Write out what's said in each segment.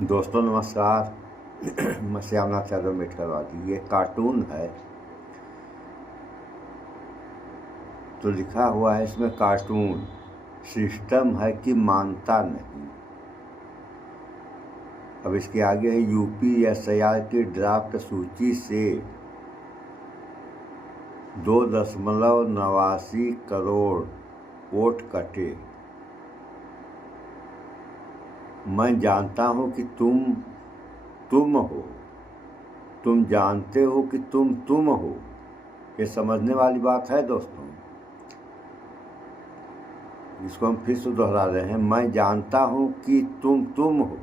दोस्तों नमस्कार। मैं श्यामनाथ यादव मेटकरवादी। ये कार्टून है तो लिखा हुआ है इसमें कार्टून सिस्टम है कि मानता नहीं। अब इसके आगे है UPSIR की ड्राफ्ट सूची से 2.89 करोड़ वोट कटे। मैं जानता हूं कि तुम हो, तुम जानते हो कि तुम हो। ये समझने वाली बात है दोस्तों। इसको हम फिर से दोहरा रहे हैं। मैं जानता हूं कि तुम हो,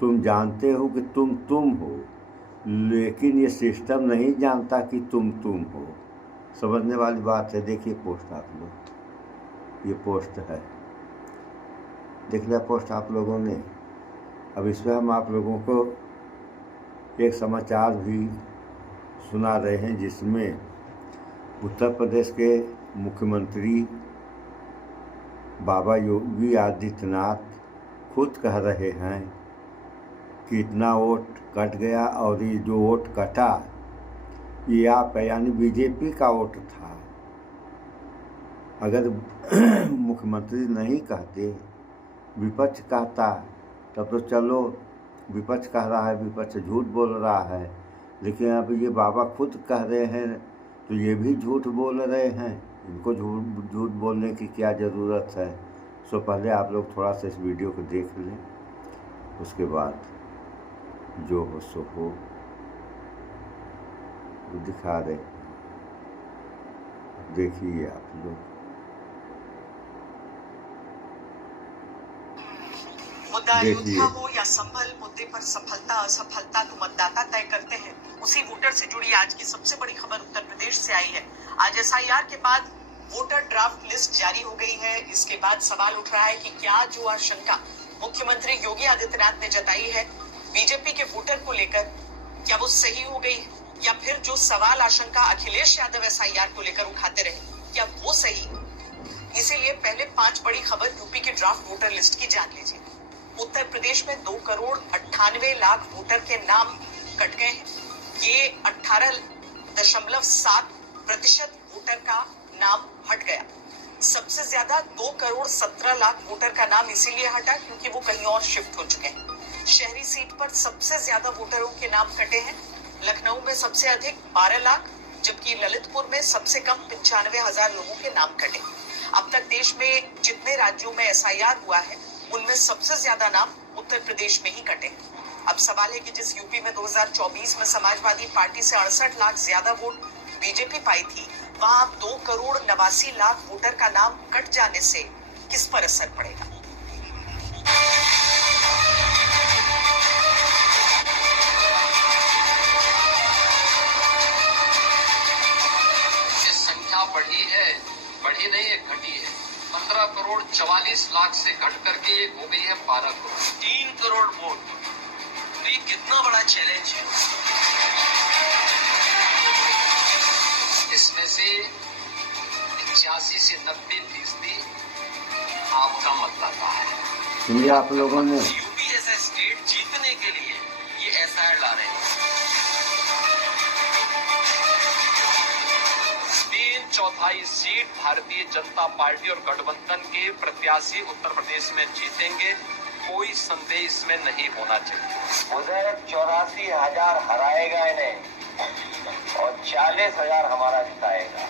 तुम जानते हो कि तुम हो, लेकिन ये सिस्टम नहीं जानता कि तुम हो। समझने वाली बात है। देखिए पोस्ट आप लोग, ये पोस्ट है, देख लिया पोस्ट आप लोगों ने। अब इसमें हम आप लोगों को एक समाचार भी सुना रहे हैं जिसमें उत्तर प्रदेश के मुख्यमंत्री बाबा योगी आदित्यनाथ खुद कह रहे हैं कि इतना वोट कट गया और ये जो वोट कटा ये आप यानी बीजेपी का वोट था। अगर मुख्यमंत्री नहीं कहते, विपक्ष कहता, तब तो चलो विपक्ष कह रहा है, विपक्ष झूठ बोल रहा है। लेकिन अब ये बाबा खुद कह रहे हैं तो ये भी झूठ बोल रहे हैं। इनको झूठ बोलने की क्या ज़रूरत है। सो पहले आप लोग थोड़ा सा इस वीडियो को देख लें, उसके बाद जो हो सो हो वो दिखा रहे। देखिए आप लोग। मुद्दा अयोध्या हो या संभल, मुद्दे पर सफलता असफलता तो मतदाता तय करते हैं। उसी वोटर से जुड़ी आज की सबसे बड़ी खबर उत्तर प्रदेश से आई है। आज SIR के बाद वोटर ड्राफ्ट लिस्ट जारी हो गई है। इसके बाद सवाल उठ रहा है कि क्या जो आशंका मुख्यमंत्री योगी आदित्यनाथ ने जताई है बीजेपी के वोटर को लेकर, क्या वो सही हो गई है, या फिर जो सवाल आशंका अखिलेश यादव SIR को लेकर उठाते रहे, क्या वो सही। इसीलिए पहले 5 बड़ी खबर यूपी के ड्राफ्ट वोटर लिस्ट की जान लीजिए। उत्तर प्रदेश में 2,98,00,000 वोटर के नाम कट गए हैं। ये 18.7% वोटर का नाम हट गया। सबसे ज्यादा 2,17,00,000 वोटर का नाम इसीलिए हटा क्योंकि वो कहीं और शिफ्ट हो चुके हैं। शहरी सीट पर सबसे ज्यादा वोटरों के नाम कटे हैं। लखनऊ में सबसे अधिक 12 लाख, जबकि ललितपुर में सबसे कम 95,000 लोगों के नाम कटे। अब तक देश में जितने राज्यों में SIR हुआ है उनमें सबसे ज्यादा नाम उत्तर प्रदेश में ही कटे। अब सवाल है कि जिस यूपी में 2024 में समाजवादी पार्टी से 68 लाख ज्यादा वोट बीजेपी पाई थी, वहां 2,89,00,000 वोटर का नाम कट जाने से किस पर असर पड़ेगा। ये संख्या बढ़ी नहीं है, घटी है। 15,44,00,000 से घट करके ये हो गई है 12 करोड़। 3 करोड़ वोट, तो ये कितना बड़ा चैलेंज है। इसमें से 85 से 90% आपका मतदाता है। सुनिए आप लोगों ने। यूपी जैसा स्टेट जीतने के लिए ये SIR ला रहे हैं। 3/4 सीट भारतीय जनता पार्टी और गठबंधन के प्रत्याशी उत्तर प्रदेश में जीतेंगे, कोई संदेह इसमें नहीं होना चाहिए। उधर 84,000 हराएगा इन्हें और 40,000 हमारा जिताएगा।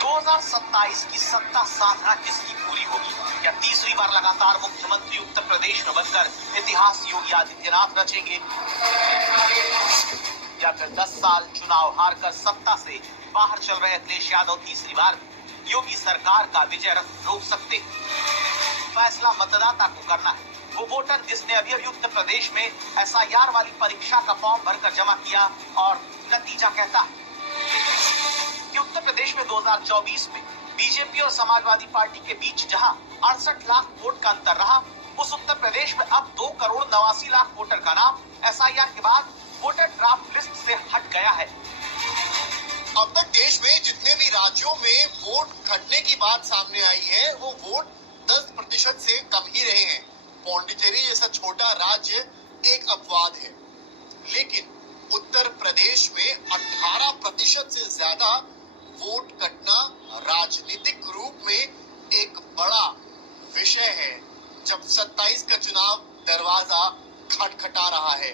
2027 की सत्ता साधना किसकी पूरी होगी? क्या तीसरी बार लगातार मुख्यमंत्री उत्तर प्रदेश में बनकर इतिहास योगी आदित्यनाथ रचेंगे, या फिर 10 साल चुनाव हारकर सत्ता से बाहर चल रहे अखिलेश यादव तीसरी बार योगी सरकार का विजय रथ रोक सकते? फैसला मतदाता को करना है। वो वोटर जिसने अभी उत्तर प्रदेश में SIR वाली परीक्षा का फॉर्म भरकर जमा किया और नतीजा कहता है कि उत्तर प्रदेश में 2024 में बीजेपी और समाजवादी पार्टी के बीच जहां 68 लाख वोट का अंतर रहा, उस उत्तर प्रदेश में अब 2,89,00,000 वोटर का नाम SIR के बाद वोटर ड्राफ्ट लिस्ट से हट गया है। अब तक देश में बात सामने आई है वो वोट 10% से कम ही रहे हैं। पौंडीचेरी जैसा छोटा राज्य एक अपवाद है, लेकिन उत्तर प्रदेश में 18% से ज्यादा वोट कटना राजनीतिक रूप में एक बड़ा विषय है। जब 27 का चुनाव दरवाजा खटखटा रहा है।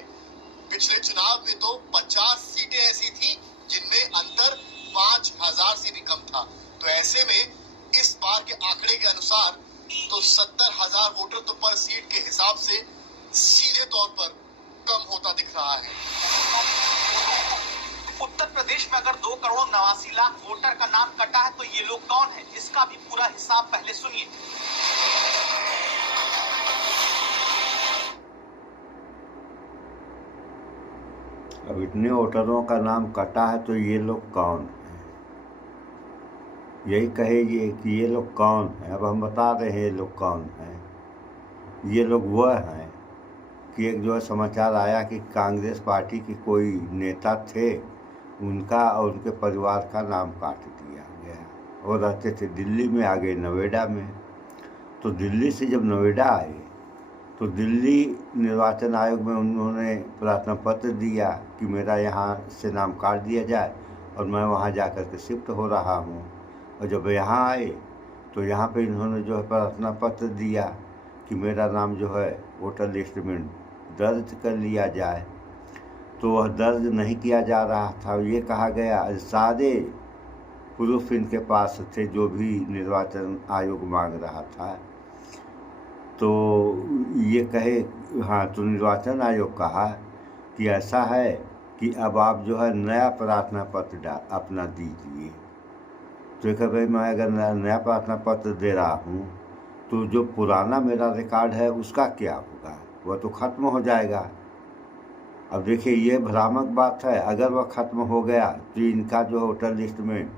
पिछले चुनाव में तो 50 सीटें ऐसी थी जिनमें अंतर 5000 से भी कम था। तो ऐसे में इस बार के आंकड़े के अनुसार तो 70,000 वोटर तो पर सीट के हिसाब से सीधे तौर पर कम होता दिख रहा है। उत्तर प्रदेश में अगर 2,89,00,000 वोटर का नाम कटा है तो ये लोग कौन है, इसका भी पूरा हिसाब पहले सुनिए। अब इतने वोटरों का नाम कटा है तो ये लोग कौन हैं? यही कहिए कि ये लोग कौन हैं। अब हम बता रहे हैं ये लोग कौन हैं। ये लोग वह हैं कि एक जो है समाचार आया कि कांग्रेस पार्टी के कोई नेता थे, उनका और उनके परिवार का नाम काट दिया गया। वो रहते थे दिल्ली में, आ गए नोएडा में। तो दिल्ली से जब नोएडा आए तो दिल्ली निर्वाचन आयोग में उन्होंने प्रार्थना पत्र दिया कि मेरा यहाँ से नाम काट दिया जाए और मैं वहाँ जा कर के शिफ्ट हो रहा हूँ। और जब यहाँ आए तो यहाँ पे इन्होंने जो है प्रार्थना पत्र दिया कि मेरा नाम जो है वोटर लिस्ट में दर्ज कर लिया जाए। तो वह दर्ज नहीं किया जा रहा था। ये कहा गया सारे प्रूफ इनके पास थे जो भी निर्वाचन आयोग मांग रहा था। तो ये कहे हाँ, तो निर्वाचन आयोग कहा कि ऐसा है कि अब आप जो है नया प्रार्थना पत्र अपना दीजिए। तो ये कहे भाई मैं अगर नया प्रार्थना पत्र दे रहा हूँ तो जो पुराना मेरा रिकॉर्ड है उसका क्या होगा, वह तो ख़त्म हो जाएगा। अब देखिए ये भ्रामक बात है। अगर वह ख़त्म हो गया तो इनका जो वोटर लिस्ट में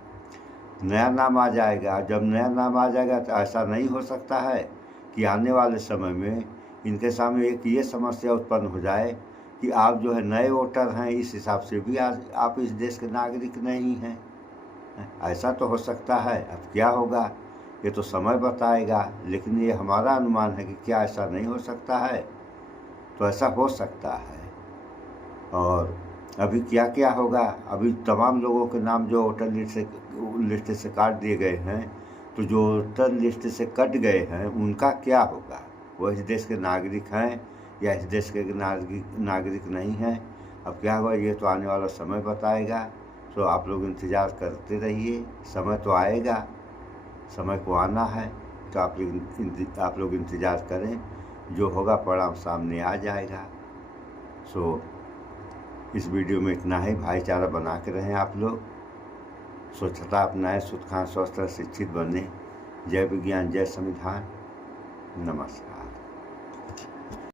नया नाम आ जाएगा। जब नया नाम आ जाएगा तो ऐसा नहीं हो सकता है कि आने वाले समय में इनके सामने एक ये समस्या उत्पन्न हो जाए कि आप जो है नए वोटर हैं, इस हिसाब से भी आप इस देश के नागरिक नहीं हैं। ऐसा तो हो सकता है। अब क्या होगा ये तो समय बताएगा, लेकिन ये हमारा अनुमान है कि क्या ऐसा नहीं हो सकता है। तो ऐसा हो सकता है। और अभी क्या क्या होगा, अभी तमाम लोगों के नाम जो वोटर लिस्ट से काट दिए गए हैं, तो जो वोटर लिस्ट से कट गए हैं उनका क्या होगा? वो इस देश के नागरिक हैं या इस देश के नागरिक नहीं हैं? अब क्या होगा ये तो आने वाला समय बताएगा। तो आप लोग इंतज़ार करते रहिए, समय तो आएगा, समय को आना है। तो आप लोग इंतज़ार करें, जो होगा परिणाम सामने आ जाएगा। सो इस वीडियो में इतना ही। भाईचारा बना के रहें आप लोग, स्वच्छता अपनाएं, शुद्ध खाएं, स्वस्थ शिक्षित बने। जय विज्ञान, जय संविधान। नमस्कार।